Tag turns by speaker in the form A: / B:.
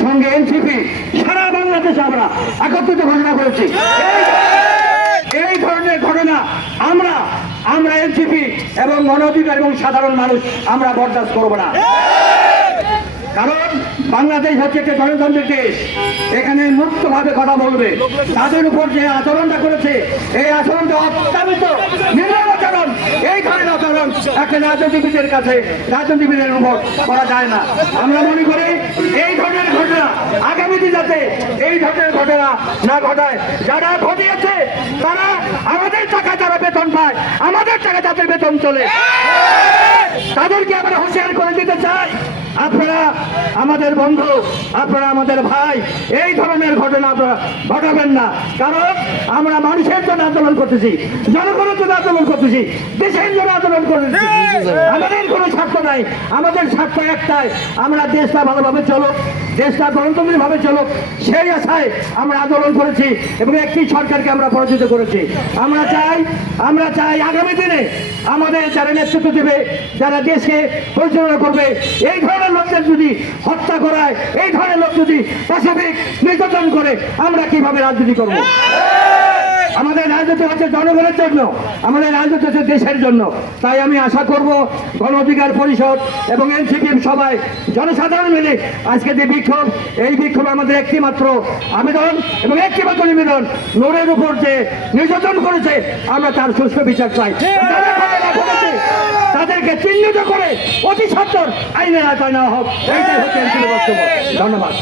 A: সঙ্গে এনসিপি, সারা বাংলাদেশে আমরা একত্রিত ঘোষণা করেছি। এই- ধরনের ঘটনা আমরা আমরা এনসিপি এবং গণঅধিকার এবং সাধারণ মানুষ আমরা বরদাস্ত করব না। কারণ বাংলাদেশ হচ্ছে একটা গণতন্ত্রের দেশ। এখানে মুক্তভাবে কথা বলবে। তাদের উপর যে আচরণটা করেছে, এই আচরণটা অত্যাবিত আচরণ এই ধরনের আচরণ একটা রাজনীতিবিদের কাছে, রাজনীতিবিদের উপর করা যায় না। আমরা মনে করি এই ধরনের ঘটনা আগামীতে যাতে এই ধরনের ঘটনা না ঘটায় যারা ঘটিয়েছে তারা আমাদের টাকা যারা বেতন পায় আমাদের টাকা যাদের বেতন চলে তাদেরকে আমরা হুঁশিয়ার করে দিতে চাই আপনারা আমাদের বন্ধু আপনারা আমাদের ভাই এই ধরনের ঘটনা আপনারা ঘটাবেন না কারণ আমরা মানুষের জন্য আন্দোলন করতেছি জনগণের জন্য আন্দোলন করতেছি দেশের জন্য আন্দোলন করতেছি আমাদের কোনো স্বার্থ নাই আমাদের স্বার্থ একটাই। আমরা দেশটা ভালোভাবে চলুক, দেশটা গণতন্ত্রী ভাবে চলুক, সেই আশায় আমরা আন্দোলন করেছি এবং একটি সরকারকে আমরা পরাজিত করেছি। আমরা চাই আমরা চাই আগামী দিনে আমাদের যারা নেতৃত্ব দেবে, যারা দেশকে পরিচালনা করবে, এই ধরনের লোকদের যদি হত্যা করায়, এই ধরনের লোক যদি পাশাপাশি নির্যাতন করে, আমরা কীভাবে রাজনীতি করব? আমাদের রাজনীতি হচ্ছে জনগণের জন্য, আমাদের রাজনীতি হচ্ছে দেশের জন্য। তাই আমি আশা করব গণ অধিকার পরিষদ এবং এনসিপিএম সবাই, জনসাধারণ মিলে আজকে যে বিক্ষোভ, এই বিক্ষোভ আমাদের একটি মাত্র আবেদন এবং একটি মাত্র নিবেদন, নোরের উপর যে নির্যাতন করেছে, আমরা তার সুস্থ বিচার চাই। তাদেরকে চিহ্নিত করে অতি সত্তর আইনের আওতায় নেওয়া হোক। এইটাই হচ্ছে ধন্যবাদ।